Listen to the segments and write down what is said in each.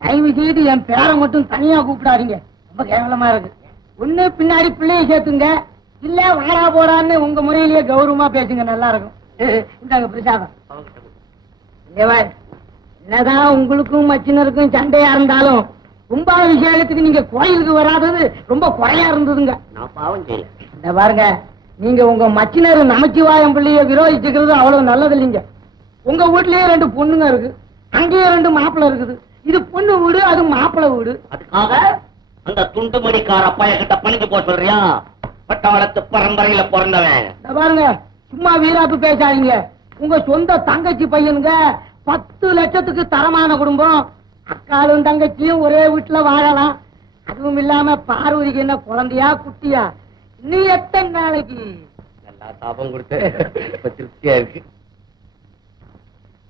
தயவு செய்து என் பேரை மட்டும் தனியா கூப்பிடாதீங்க, ரொம்ப கேவலமா இருக்கு. ஒண்ணு பின்னாடி பிள்ளைய சேர்த்துங்க, இல்ல வாடா போடான்னு உங்க முறையிலேயே கௌரவமா பேசுங்க, நல்லா இருக்கும். இந்தாங்க பிரசாதம். என்னதான் உங்களுக்கும் மச்சினருக்கும் சண்டையா இருந்தாலும் கும்பாபிஷேகத்துக்கு நீங்க கோயிலுக்கு வராதது ரொம்ப குறையா இருந்ததுங்க. நான் பாவம் செய்யல. இந்த பாருங்க, நீங்க உங்க மச்சினர் நமச்சிவாயம் பிள்ளைய விரோதிச்சுக்கிறது அவ்வளவு நல்லது இல்லைங்க. உங்க வீட்லயே 2 பொண்ணுங்க இருக்கு, அங்கேயே 2 மாப்பிள்ளை இருக்குது. இது பொண்ணு வீடு, அது மாப்பிள்ளை வீடு. அதுக்காக அந்த துண்டுமடிக்கார பைய கிட்ட பணிக்கு போக சொல்றியா? பட்டவளத்து பரம்பரையில பிறந்தவன். இந்த பாருங்க, சும்மா வீராப்பு பேசாதீங்க. உங்க சொந்த தங்கச்சி பையனுங்க 10 லட்சத்துக்கு தரமான குடும்பம். அக்காலும் தங்கச்சியும் ஒரே வீட்டுல வாழலாம். அதுவும் இல்லாம பார்வதிக்கு என்ன குழந்தையா குட்டியா? நீ எத்தனை நாளைக்கு? நல்லா சாபம் கொடுத்து இப்ப திருப்தியா இருக்கு.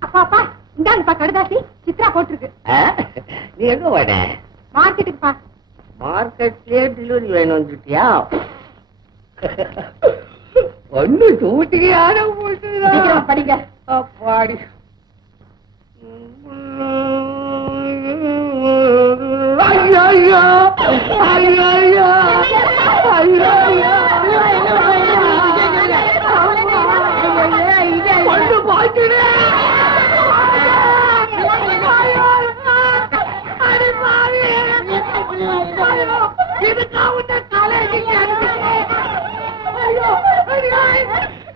அப்பா அப்பா இந்தாங்கப்பா கடுதாசி, சித்ரா போட்டிருக்கு. நீ எங்க போட? மார்க்கெட்டுக்குப்பா. மார்க்கெட்லயே டெலிவரி வேணும் வந்துட்டியா? ஒண்ணு சூட்டிக்கு யாரும் போட்டு படிங்க. அப்பாடி ஐயா ஐயா ஐயா ஐயா ஐயா ஐயா பொண்ணு பாய்ச்சுடு.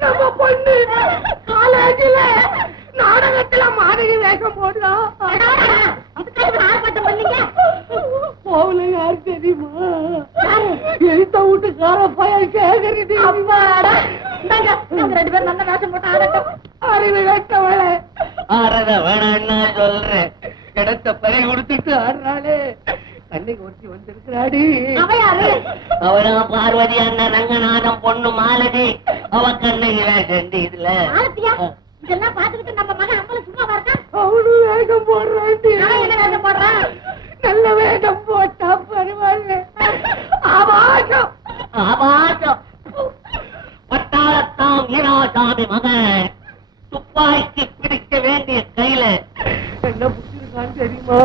நம்ம பொண்ணு காலேஜில நாடகத்துல மாணவி வேஷம் போடுறோம். போகல யாரு தெரியுமா? எழுத்த வீட்டுக்கார பையன் கேக்குறது. 2 பேரும் நல்ல வேஷம் போட்டு ஆடட்டும். அறிவு கட்டவளை ஆறத வேணான்னு சொல்றேன். இடத்த பறி கொடுத்துட்டு ஆடுறாளே. கண்ணைக்கு ஒருத்தி வந்திருக்கிறாடி. அவனா பார்வதி அண்ணன் ரங்கநாதம் பொண்ணு மாலதி. அவ கண்ணைக்கு வேஷம் இதுல இதெல்லாம் பாத்துக்கிட்டு நம்ம மகன் அம்மல சும்மா வரா? அவனு வேகம் போடுறாண்டி. என்ன வேஷம் போடுறான்? நல்ல வேகம் போட்டா பரவாயில்ல. ஆபாசம் ஆபாசம். பட்டாளத்தாம் வீராசாமி மகன் துப்பாக்கி பிடிக்க வேண்டிய கையில என்ன புடிச்சிருக்கான்னு தெரியுமா?